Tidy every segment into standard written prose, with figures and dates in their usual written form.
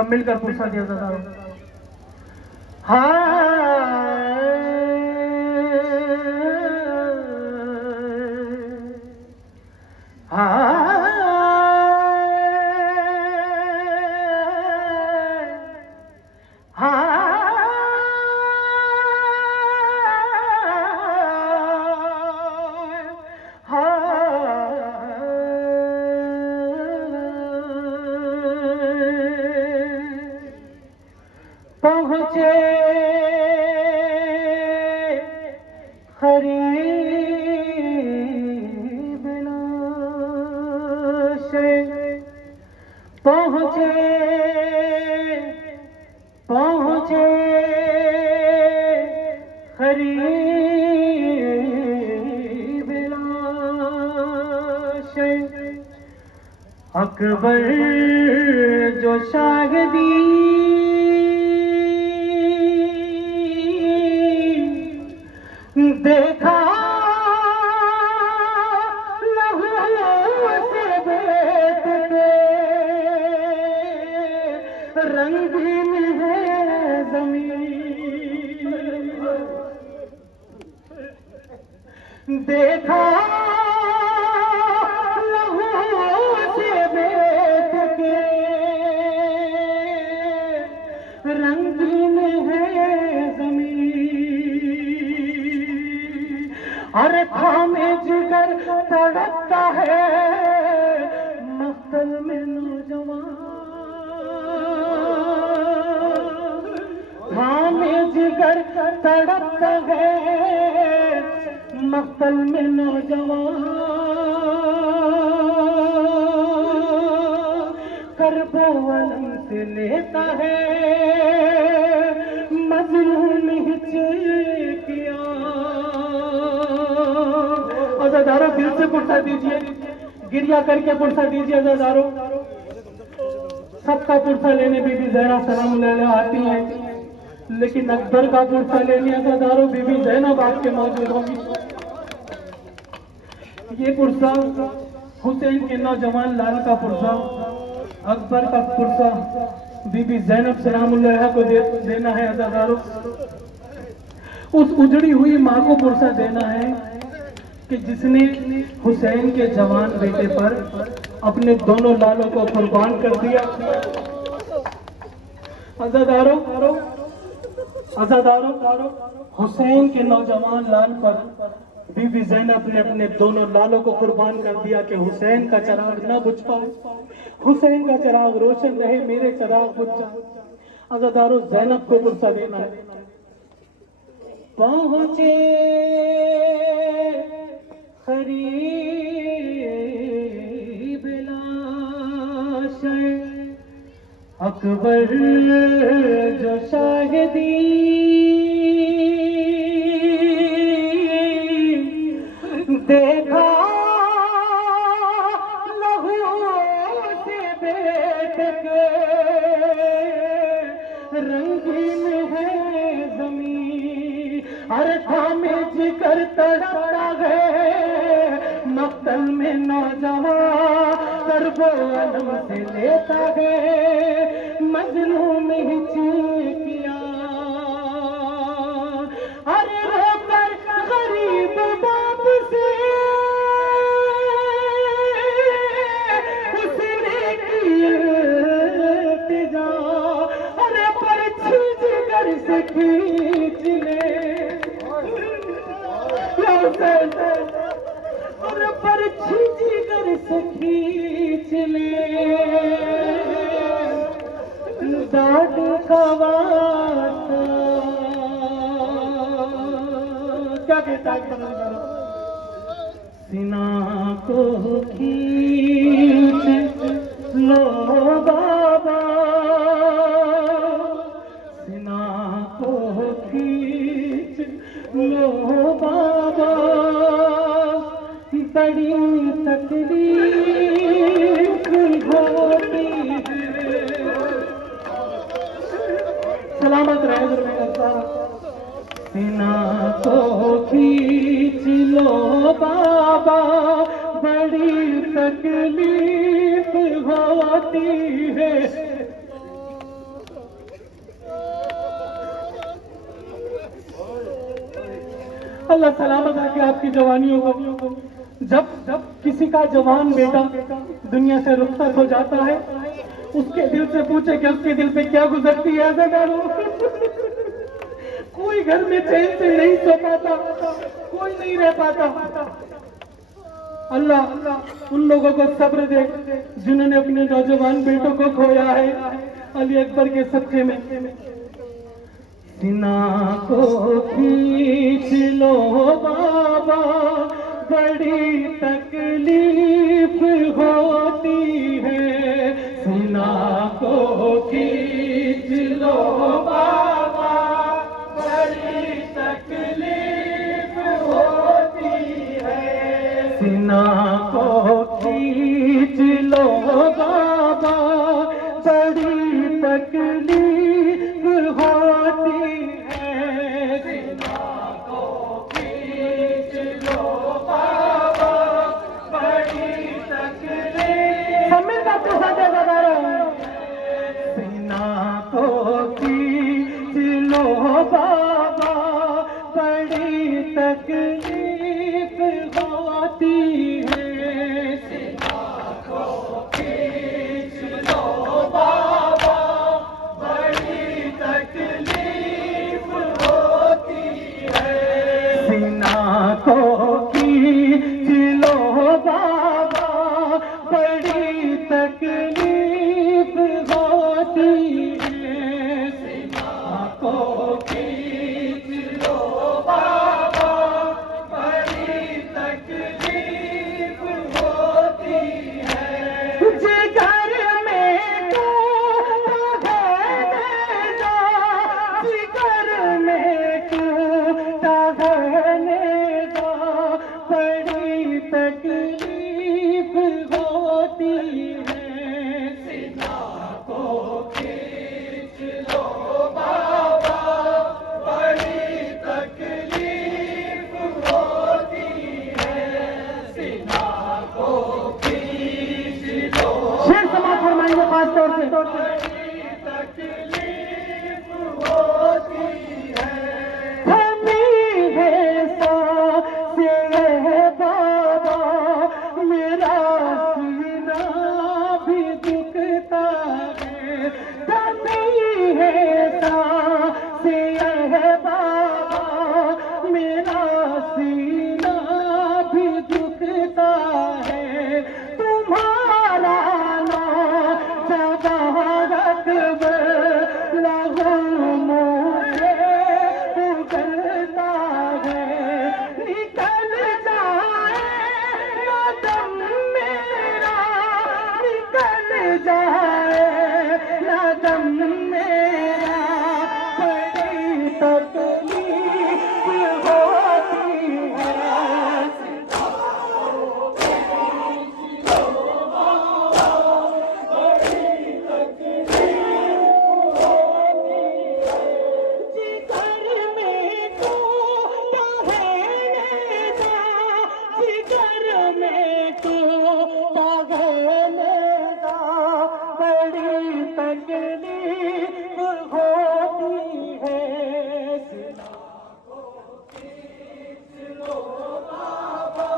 सब मिलकर पुरसा दिया था। हाँ पहुँचे हरी बिना से पहुँचे पहुँचे हरी बिना से अकबर जो शाहिदी देखा लहू से बैठ के रंगीन है जमीन देखा लहू से बैठ के रंगीन है जमीन अरे थामे जिगर तड़पता है मक्तल में नौजवान थामे जिगर तड़पता है मक्तल में नौजवान करबो अलम से लेता है मजलूम हिचकिया अज़ादारों दिल से पुरसा दीजिए गिरिया करके पुरसा दीजिए अज़ादारों सबका पुरसा लेने बीबी ज़हरा सलाम अलैहा आती हैं लेकिन अकबर का पुरसा लेने अज़ादारों बीबी ज़ैनब आपके मौजूद होंगी। ये पुरसा हुसैन के नौजवान लाल का पुरसा अकबर का पुरसा बीबी ज़ैनब सलाम अलैहा को देना है अज़ादारों। उस उजड़ी हुई माँ को पुरसा देना है कि जिसने हुसैन के जवान बेटे पर अपने दोनों लालों को कुर्बान कर दिया। अज़ादारों हुसैन के नौजवान लाल पर बीबी ज़ैनब ने अपने दोनों लालों को कुर्बान कर दिया कि हुसैन का चिराग न बुझ पाए हुसैन का चिराग रोशन रहे मेरे चिराग बुझ जाए। अज़ादारों ज़ैनब को पुरसा देना है। पहुँचे करीब लाश अकबर जो शाहिदी देखा लहू से बैठ के रंगीन है जमीन हर थामे जिगर तड़पता है मक्तल में नौजवान करबो अलम से लेता है मजलूम हिचकिया अरे रोकर गरीब बाप से उसने की इल्तिजा अरे परछी जिगर से खींच ले और परछी जिगर से खींच ले दाद का वास्ता क्या कहता है सीना को खींच लो बाबा सीना को खींच लो बाबा बड़ी तकलीफ होती है सलामत रहे सीना को खींच लो बाबा बड़ी तकलीफ होती है अल्लाह सलामत रखे आपकी जवानियों को। जब जब किसी का जवान बेटा दुनिया से रुखसत हो जाता है, उसके दिल से पूछे कि उसके दिल पे क्या गुजरती है अज़ादारों। कोई घर में चैन से नहीं सो पाता, कोई नहीं रह पाता। अल्लाह उन लोगों को सब्र दे जिन्होंने अपने नौजवान बेटों को खोया है। अली अकबर के सदक़े में सीना को खींच लो बाबा, बड़ी तकलीफ होती है। सीना को खींच लो बाबा, बड़ी तकलीफ होती है। सीना को खींच लो बाबा, बड़ी तकलीफ होती है। सीना को खींच लो बाबा, बड़ी तकलीफ। सम्मिल का पूछा देगा दारो। सीना को खींच लो बाबा, बड़ी तकलीफ होती है। सीना को खींच लो बाबा, बड़ी तकलीफ होती है। सीना को खींच लो बाबा, बड़ी तकलीफ होती है। सीना को खींच लो बाबा, बड़ी तकलीफ होती है। जिगर में टूटा रहने दो, जिगर में टूटा रहने दो, बड़ी तकलीफ होती है। सीना को खींच लो बाबा, बड़ी तकलीफ होती है। सीना को खींच लो। शेर समाप्त फरमाएंगे खास तौर से। बड़ी तकलीफ होती है। थमी है सांसें बाबा, मेरा सीना भी दुखता है। थमी है सांसें बाबा, मेरा सीना भी दुखता है। तुम्हारा नौजवान अकबर लहू मुझे उगलता है। निकल जाए ना दम मेरा, निकल जाए ना दम मेरा, बड़ी तकलीफ होती है। जिगर में टूटा रहने दो, जिगर में टूटा रहने दो, बड़ी तकलीफ होती है। सीना को खींच लो बाबा,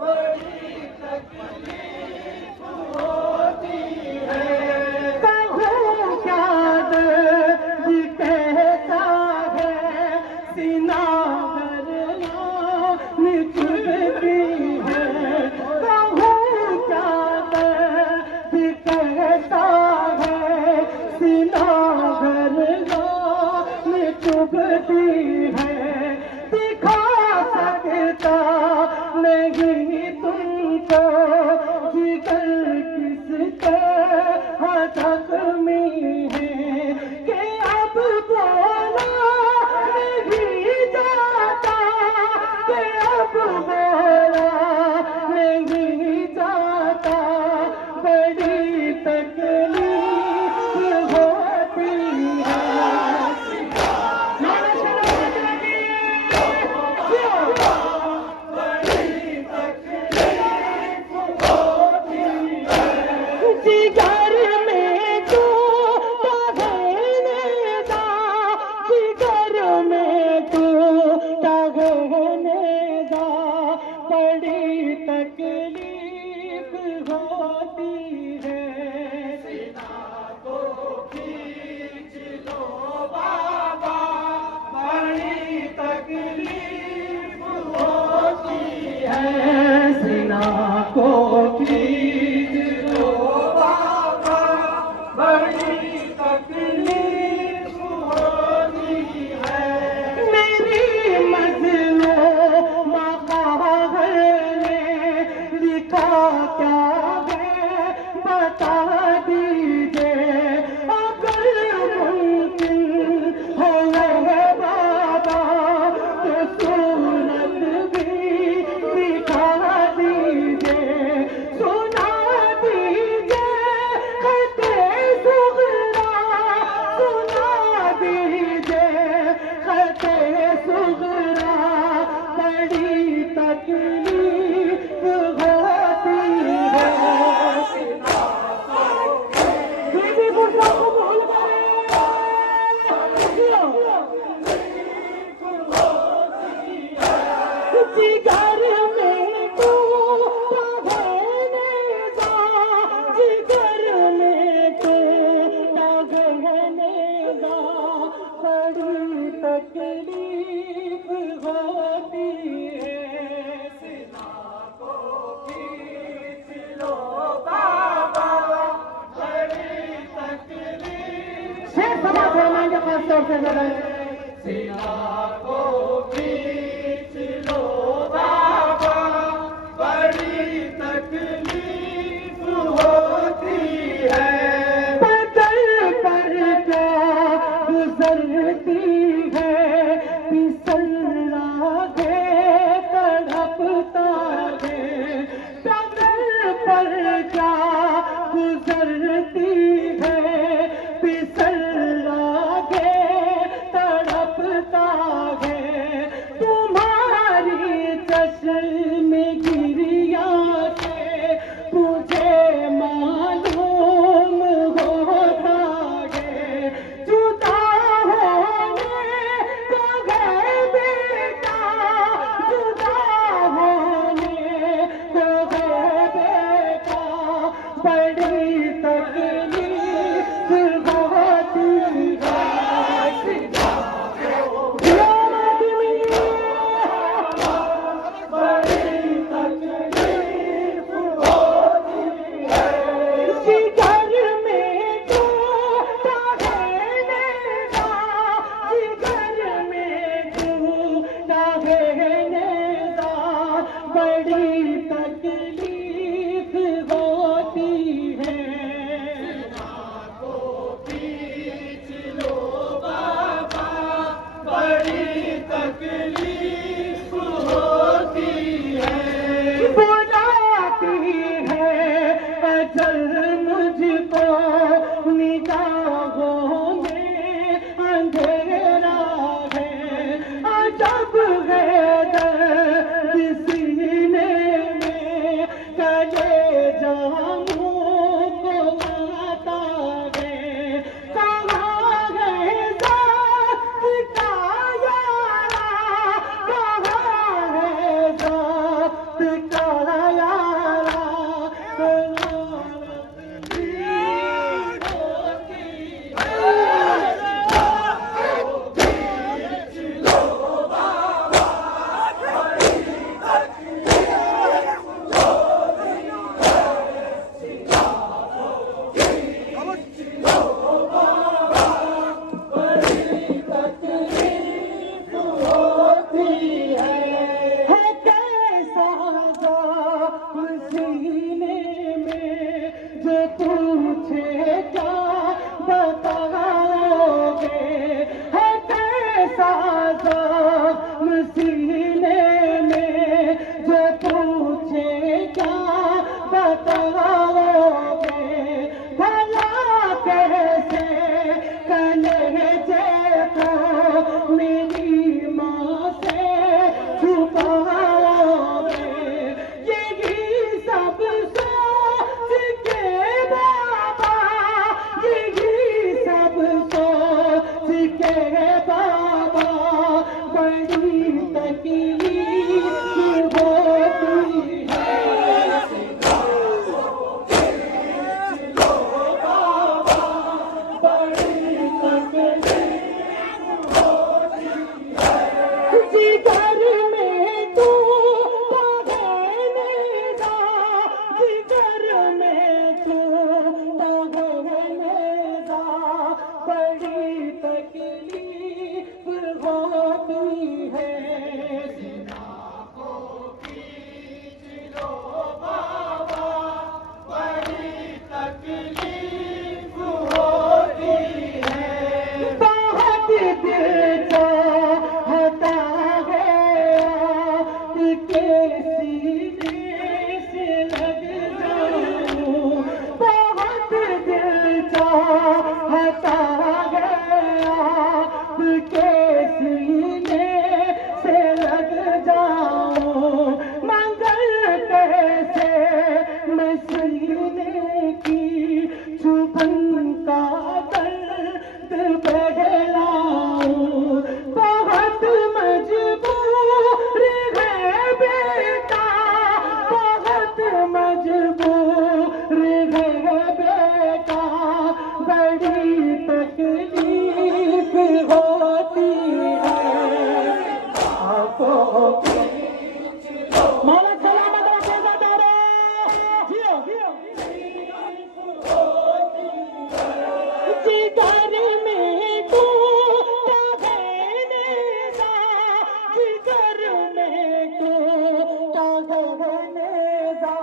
बड़ी तकलीफ होती है। कहूँ क्या दर्द कहता है, सीना भरना चुभती है। कहूँ क्या दर्द कहता है, सीना भरना चुभती है। दिखा सकता नहीं तुमको जिगर किसके जख्मी है, कि अब बोला नहीं जाता, कि अब बोला नहीं जाता, बड़ी तकलीफ होती है। नारे शरीफ लगी, बड़ी तकलीफ बड़ी तकलीफ होती है। सीना को खींच लो बाबा, बड़ी तकलीफ होती है। सीना को खींच लो बाबा, बड़ी तकलीफ होती है। मेरी मजलूम कागज़ ने लिखा क्या है बता दीजिए, अगर मुमकिन हो बाबा तो सूरत भी दिखा दीजिए, सुना दीजिए खते सुगरा, सुना दीजिए खते सुगरा, बड़ी तकलीफ होती है। बीबी गुस्सा को भूल जिगर में तू रहने दा, जिगर में तू रहने दा, बड़ी तकलीफ होती है। सीना को खींच लो बाबा, बड़ी तकलीफ। शेर समाज फरमाएंगे खास तौर से जरा, सीना को खींच लो बाबा, बड़ी तकलीफ होती है। बदल पर क्या गुजरती है, फिसल लागे तड़पता है। बदल पर क्या गुजरती है, फिसल लागे तड़पता है। तुम्हारी चश्मे गिरिया से मुझे मालूम होता है, जुदा होने को है बेटा, जुदा होने को है बेटा, बड़ी तकलीफ होती है। बड़ी तकलीफ होती है। जिगर में तू रहने दा, जिगर में तू रहने दा, बड़ी तकलीफ होती है। खींच लो बाबा, बड़ी तकलीफ होती है। बुलाती है अजल मुझको, निगाहों में अंधेरा है, अजब है दर्द सीने में, कलेजा मुँह को आता है। कहाँ है ज़ात का यारा, कहाँ है ज़ात का यारा, सीने में जो पूछे क्या बताओगे, है कैसा ज़ख्म सीने में जो पूछे क्या बताओगे, भला कैसे कलेजे को मेरी माँ से छुपाओगे। यही सब सोच के बाबा, यही सब सोच के बाबा, बड़ी तकलीफ होती बहुत मजबूर है बेटा, बड़ी तकलीफ होती है आंखों की। मौला सलामत रखेगा तारे, जियो जियो। जिगर में टूटा है नेज़ा, जिगर में टूटा है नेज़ा,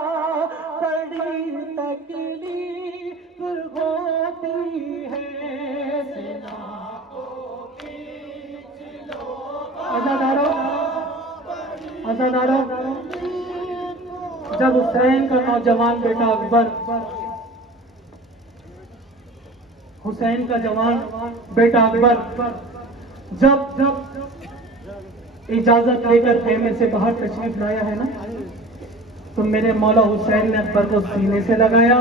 बड़ी तकलीफ होती है सिना को खींच लो। आज़ादारो, आज़ादारो, जब हुसैन का नौजवान बेटा अकबर, हुसैन का जवान बेटा अकबर जब इजाजत लेकर खेमे से बाहर तशरीफ लाया है ना, तो मेरे मौला हुसैन ने अकबर को सीने से लगाया।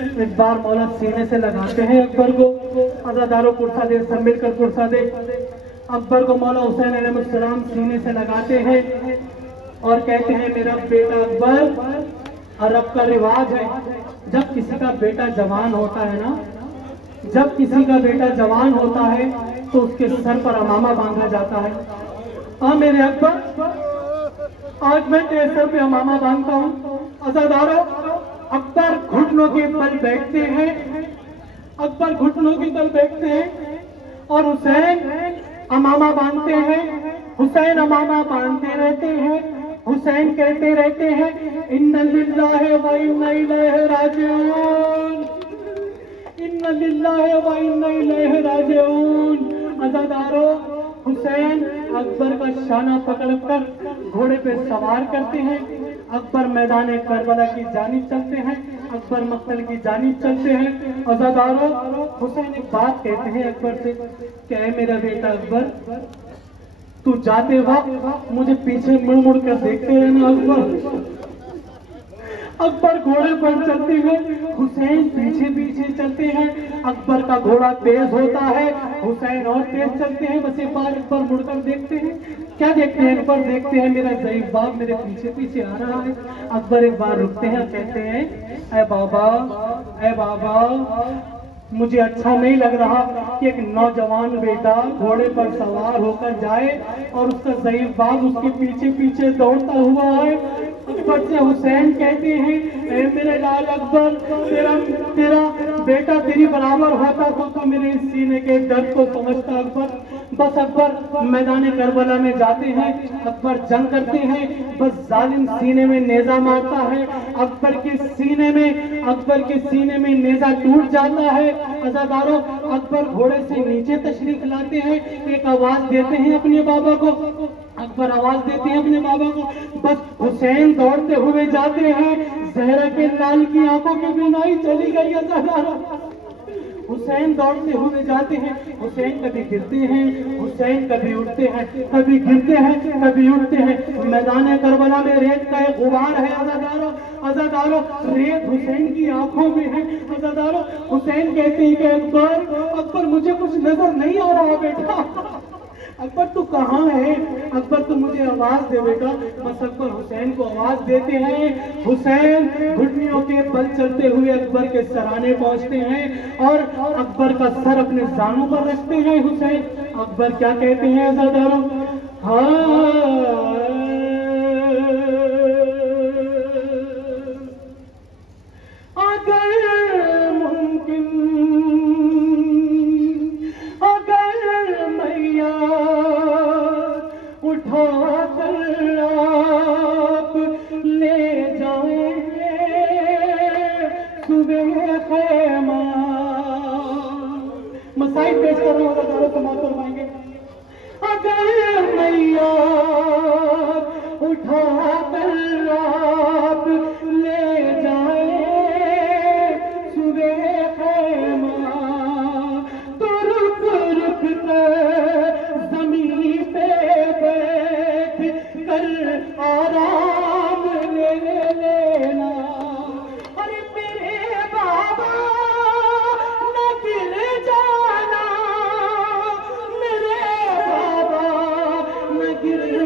एक बार मौला सीने से लगाते हैं अकबर को, अज़ादारों पुरसा दे, सब मिलकर पुरसा दे। अकबर को मौला हुसैन अलैहिस्सलाम सीने से लगाते हैं और कहते हैं मेरा बेटा अकबर। अरब का रिवाज है, जब किसी का बेटा जवान होता है ना, जब किसी का बेटा जवान होता है तो उसके सर पर अमामा बांधा जाता है। हाँ मेरे अकबर, आज मैं तेरे सर पे अमामा बांधता हूँ। अज़ादारों, अकबर घुटनों के बल बैठते हैं, अकबर घुटनों के बल बैठते हैं और हुसैन अमामा बांधते हैं। हुसैन अमामा बांधते रहते हैं, हुसैन कहते रहते हैं इन्ना लिल्लाहि व इन्ना इलैहि राजिऊन, इन्ना लिल्लाहि व इन्ना इलैहि राजिऊन। अज़ादारों, हुसैन अकबर का शाना पकड़कर घोड़े पे सवार करते हैं। अकबर मैदान करबला की जानिब चलते हैं, अकबर मक्तल की जानिब चलते हैं। अज़ादारों, हुसैन एक बात कहते हैं अकबर से, क्या है मेरा बेटा अकबर, तू जाते वक्त मुझे पीछे मुड़ मुड़ कर देखते रहना अकबर। अकबर घोड़े पर चलते हैं, हुसैन पीछे पीछे चलते हैं। अकबर का घोड़ा तेज होता है, हुसैन और तेज चलते हैं। बस एक बार अकबर मुड़कर देखते हैं, क्या देखते हैं अकबर, देखते हैं मेरा ज़ईफ़ बाप मेरे पीछे पीछे आ रहा है। अकबर एक बार रुकते हैं, कहते हैं ऐ बाबा, ऐ बाबा, मुझे अच्छा नहीं लग रहा कि एक नौजवान बेटा घोड़े पर सवार होकर जाए और उसका ज़ईफ़ बाप उसके पीछे पीछे दौड़ता हुआ है। अकबर से हुसैन कहते हैं ऐ मेरे लाल अकबर, तेरा बेटा तेरी बराबर होता तो मेरे इस सीने के दर्द को समझता अकबर। बस अकबर मैदान करबला में जाते हैं, अकबर जंग करते हैं, बस जालिम सीने में नेजा मारता है, अकबर के सीने में नेजा टूट जाता है। अज़ादारों, अकबर घोड़े से नीचे तशरीफ लाते हैं, एक आवाज देते हैं अपने बाबा को, अकबर आवाज देते हैं अपने बाबा को। बस हुसैन दौड़ते हुए जाते हैं, जहरा के लाल की आंखों की बीनाई चली गई। अज़ादारों, हुसैन दौड़ते हुए जाते हैं, हुसैन कभी गिरते हैं, हुसैन कभी उठते हैं, कभी गिरते हैं, कभी उठते हैं। मैदान करबला में रेत का एक गुबार है। अज़ादारों, रेत हुसैन की आंखों में है। अज़ादारों, हुसैन कहते हैं कि अकबर मुझे कुछ नजर नहीं आ रहा बेटा, अकबर तू कहाँ है, अकबर तू मुझे आवाज दे बेटा। बस अकबर हुसैन को आवाज देते हैं, हुसैन घुटनियों के बल चलते हुए अकबर के सराने पहुंचते हैं और अकबर का सर अपने जानों पर रखते हैं। हुसैन, अकबर क्या कहते हैं अज़ादारों, हाँ अगर मुमकिन, अगर मैया उठा कर आप ले जाएंगे सुबह खेमा। मसाइल पेश कर रहे हो तो समाप्त करवाएंगे। अगर मैया उठा कर आप ले जाए सुबह खेमा, तो रुक रुक कर जमीन पे बैठ कर आराम ले लेना। अरे मेरे बाबा न गिर जाना, मेरे बाबा न गिर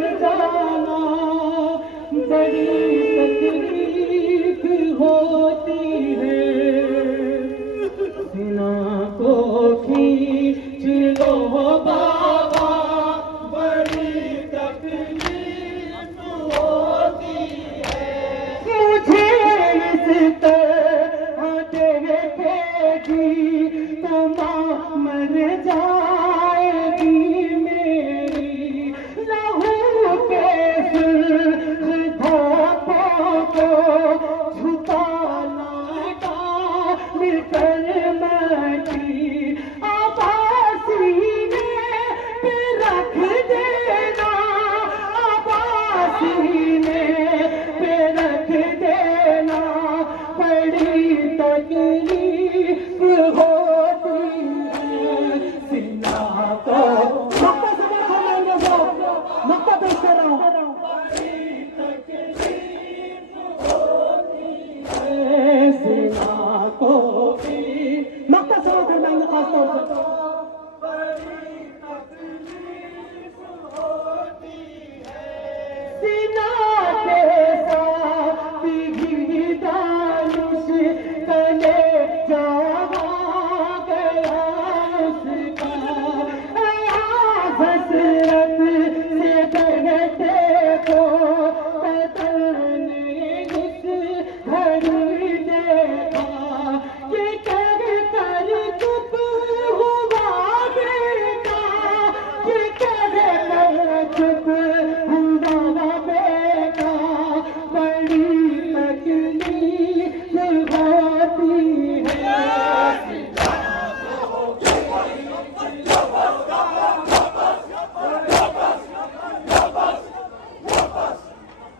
इस तरह देखेगी तो माँ मर जाएगी मेरी। लहू के सुर्ख धागों को छुपाना डाल कर